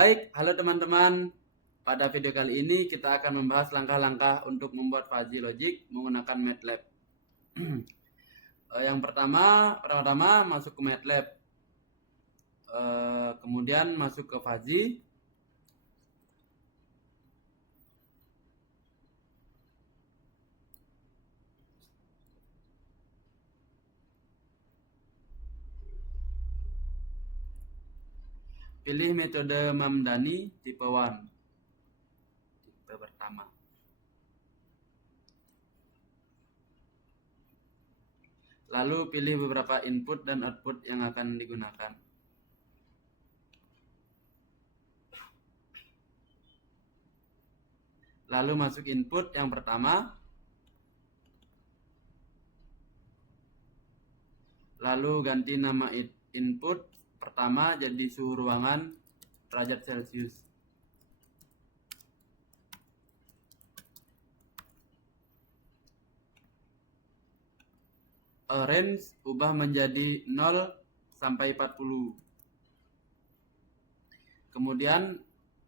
Baik, halo teman-teman. Pada video kali ini kita akan membahas langkah-langkah untuk membuat fuzzy logic menggunakan MATLAB. Yang pertama masuk ke MATLAB. Kemudian masuk ke fuzzy. Pilih metode Mamdani tipe 1. Tipe pertama. Lalu pilih beberapa input dan output yang akan digunakan. Lalu masuk input yang pertama. Lalu ganti nama input pertama jadi suhu ruangan derajat Celcius. Range ubah menjadi 0 sampai 40. Kemudian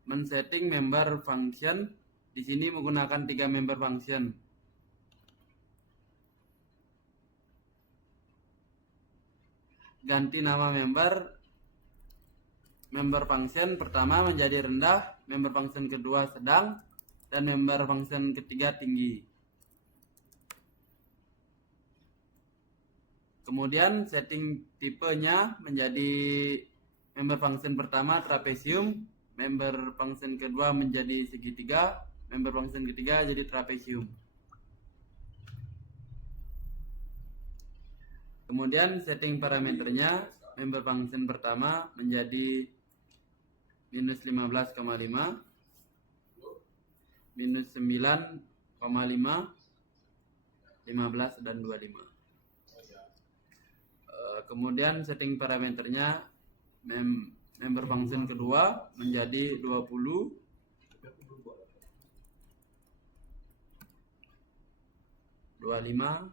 men-setting member function. Di sini menggunakan 3 member function. Ganti nama member function pertama menjadi rendah, member function kedua sedang, dan member function ketiga tinggi. Kemudian setting tipenya menjadi member function pertama trapesium, member function kedua menjadi segitiga, member function ketiga jadi trapesium. Kemudian setting parameternya, member function pertama menjadi minus 15,5, minus 9,5, 15, dan 25. Kemudian setting parameternya, member function kedua menjadi 20, 25,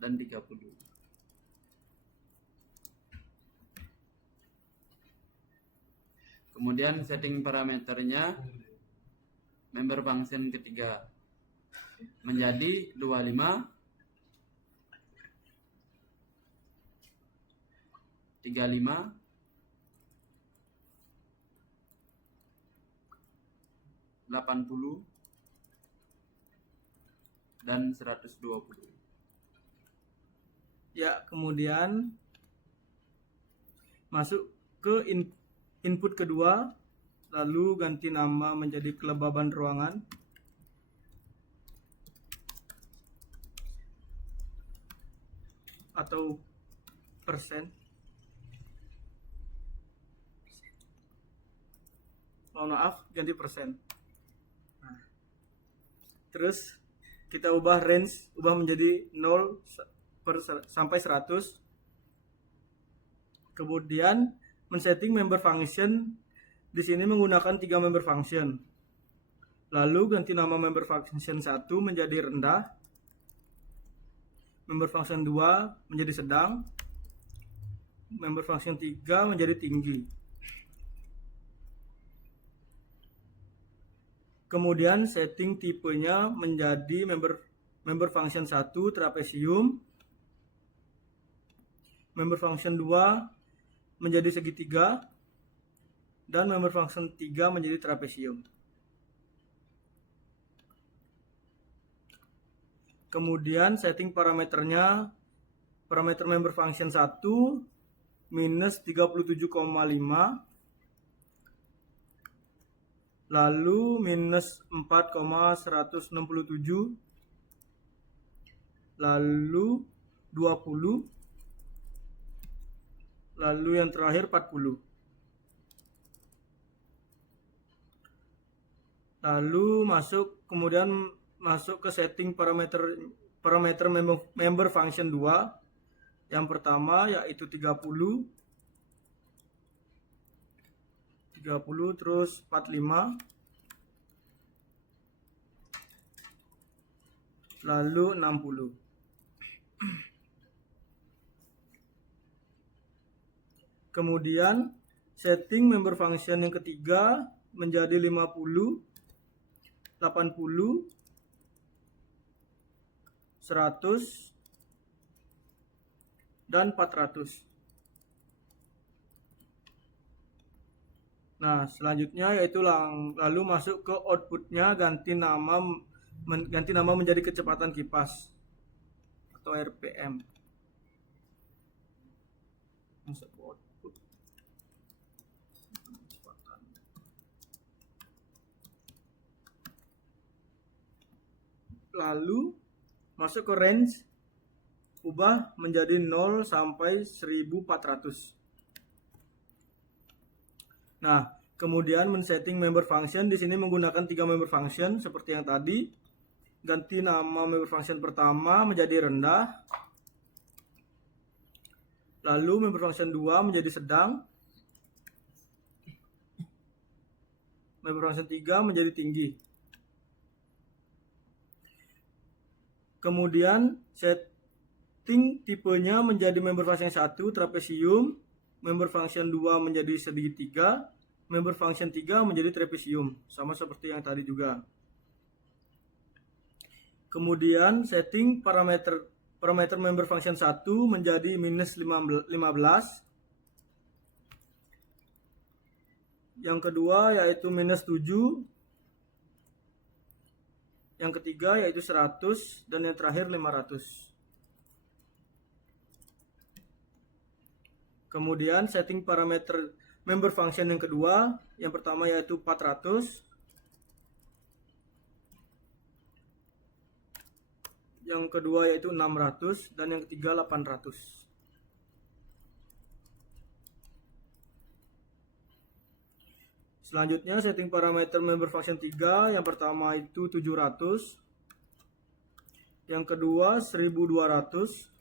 dan 30. Kemudian setting parameternya, member function ketiga menjadi 25, 35, 80, dan 120. Ya, kemudian masuk ke input kedua, lalu ganti nama menjadi kelembaban ruangan. Atau persen. Mohon maaf, ganti persen. Nah, terus kita ubah range, menjadi 0 sampai 100. Kemudian men-setting member function. Di sini menggunakan 3 member function. Lalu ganti nama member function 1 menjadi rendah, member function 2 menjadi sedang, member function 3 menjadi tinggi. Kemudian setting tipenya menjadi member function 1 trapesium, member function 2 menjadi segitiga, dan member function 3 menjadi trapesium. Kemudian setting parameternya, parameter member function 1 minus 37,5, lalu minus 4,167, lalu 20, lalu yang terakhir 40. Lalu kemudian masuk ke setting parameter member function 2. Yang pertama yaitu 30, terus 45, lalu 60. Kemudian setting member function yang ketiga menjadi 50, 80, 100, dan 400. Nah, selanjutnya yaitu lalu masuk ke outputnya, ganti nama menjadi kecepatan kipas atau RPM. Masuk ke output. Lalu masuk ke range, ubah menjadi 0 sampai 1400. Nah, kemudian men-setting member function di sini menggunakan 3 member function seperti yang tadi. Ganti nama member function pertama menjadi rendah. Lalu member function 2 menjadi sedang. Member function 3 menjadi tinggi. Kemudian setting tipenya menjadi member function 1 trapesium, member function 2 menjadi segitiga, member function 3 menjadi trapesium, sama seperti yang tadi juga. Kemudian setting parameter member function 1 menjadi minus 15. Yang kedua yaitu minus 7. Yang ketiga yaitu 100 dan yang terakhir 500. Kemudian setting parameter member function yang kedua, yang pertama yaitu 400. Yang kedua yaitu 600 dan yang ketiga 800. Selanjutnya setting parameter member function 3, yang pertama itu 700, yang kedua 1200,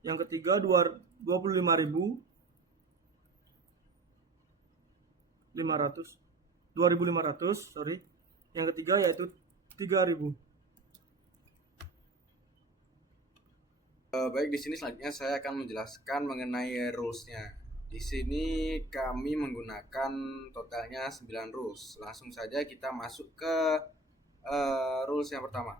yang ketiga 25.500, yang ketiga yaitu 3.000. Baik, di sini selanjutnya saya akan menjelaskan mengenai rules-nya. Di sini kami menggunakan totalnya 9 rules. Langsung saja kita masuk ke rules yang pertama.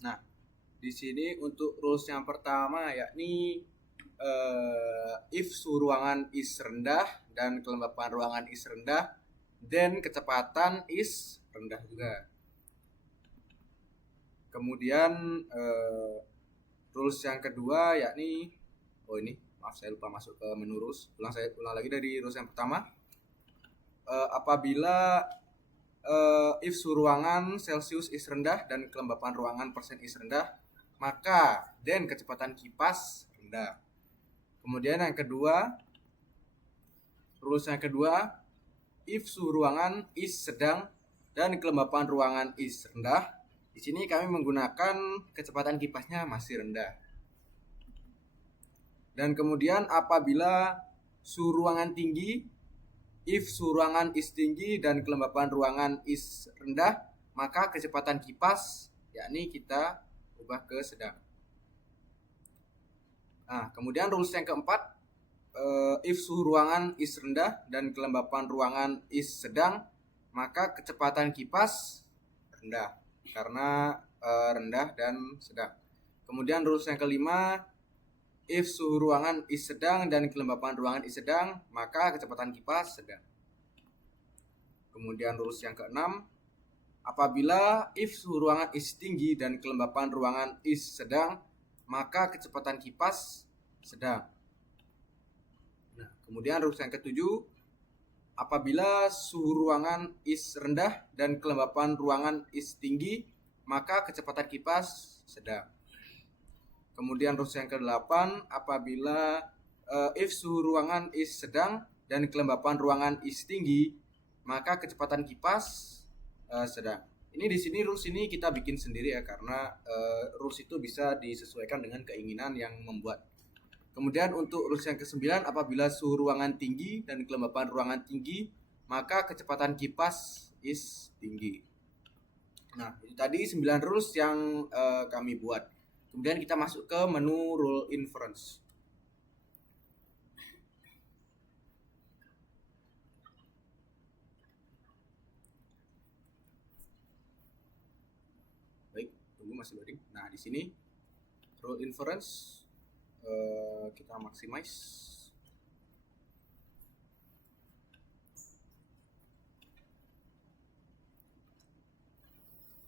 Nah, di sini untuk rules yang pertama yakni if suhu ruangan is rendah dan kelembapan ruangan is rendah, then kecepatan is rendah juga. Kemudian rules yang kedua yakni maaf saya lupa masuk ke menu rules. Saya ulang lagi dari rules yang pertama. Apabila if suhu ruangan Celsius is rendah dan kelembapan ruangan persen is rendah, maka then kecepatan kipas rendah. Kemudian yang kedua, rules yang kedua, if suhu ruangan is sedang dan kelembapan ruangan is rendah, di sini kami menggunakan kecepatan kipasnya masih rendah. Dan kemudian apabila suhu ruangan tinggi, if suhu ruangan is tinggi dan kelembapan ruangan is rendah, maka kecepatan kipas yakni kita ubah ke sedang. Nah, kemudian rules yang keempat, if suhu ruangan is rendah dan kelembapan ruangan is sedang, maka kecepatan kipas rendah karena rendah dan sedang. Kemudian rules yang kelima, if suhu ruangan is sedang dan kelembapan ruangan is sedang, maka kecepatan kipas sedang. Kemudian rules yang keenam, apabila if suhu ruangan is tinggi dan kelembapan ruangan is sedang, maka kecepatan kipas sedang. Nah, kemudian rules yang ketujuh, apabila suhu ruangan is rendah dan kelembapan ruangan is tinggi, maka kecepatan kipas sedang. Kemudian rules yang ke-8, apabila if suhu ruangan is sedang dan kelembapan ruangan is tinggi, maka kecepatan kipas sedang. Ini di sini rules ini kita bikin sendiri ya, karena rules itu bisa disesuaikan dengan keinginan yang membuat. Kemudian untuk rules yang ke-9, apabila suhu ruangan tinggi dan kelembapan ruangan tinggi, maka kecepatan kipas is tinggi. Nah, itu tadi 9 rules yang kami buat. Kemudian kita masuk ke menu rule inference. Baik, tunggu masih loading. Nah, di sini rule inference kita maximize.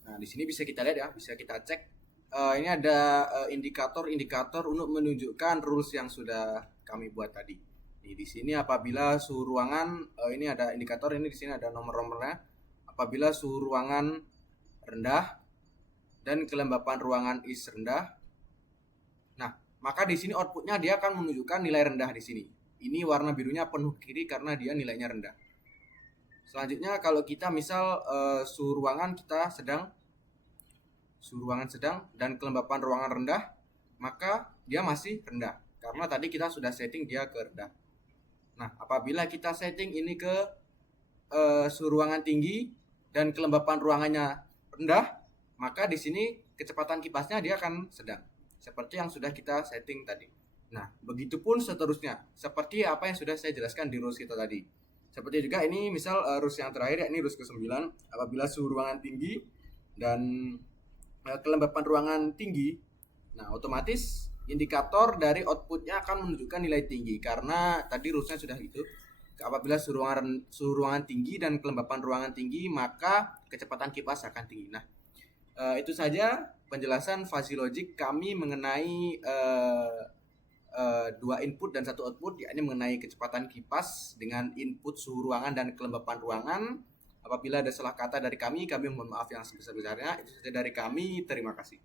Nah, di sini bisa kita lihat ya, bisa kita cek. Ini ada indikator-indikator untuk menunjukkan rules yang sudah kami buat tadi. Di sini apabila suhu ruangan, ini ada indikator, ini di sini ada nomor-nomornya. Apabila suhu ruangan rendah dan kelembapan ruangan is rendah, nah maka di sini outputnya dia akan menunjukkan nilai rendah di sini. Ini warna birunya penuh kiri karena dia nilainya rendah. Selanjutnya kalau kita misal suhu ruangan sedang dan kelembapan ruangan rendah, maka dia masih rendah karena tadi kita sudah setting dia ke rendah. Nah, apabila kita setting ini ke suhu ruangan tinggi dan kelembapan ruangannya rendah, maka di sini kecepatan kipasnya dia akan sedang, seperti yang sudah kita setting tadi. Nah, begitupun seterusnya, seperti apa yang sudah saya jelaskan di rules kita tadi. Seperti juga ini misal rules yang terakhir, yakni rules ke-9, apabila suhu ruangan tinggi dan kelembapan ruangan tinggi, nah otomatis indikator dari outputnya akan menunjukkan nilai tinggi karena tadi rulesnya sudah gitu. Apabila suhu ruangan tinggi dan kelembapan ruangan tinggi, maka kecepatan kipas akan tinggi. Nah, itu saja penjelasan fuzzy logic kami mengenai 2 input dan 1 output, yakni mengenai kecepatan kipas dengan input suhu ruangan dan kelembapan ruangan. Apabila ada salah kata dari kami mohon maaf yang sebesar-besarnya. Itu saja dari kami, terima kasih.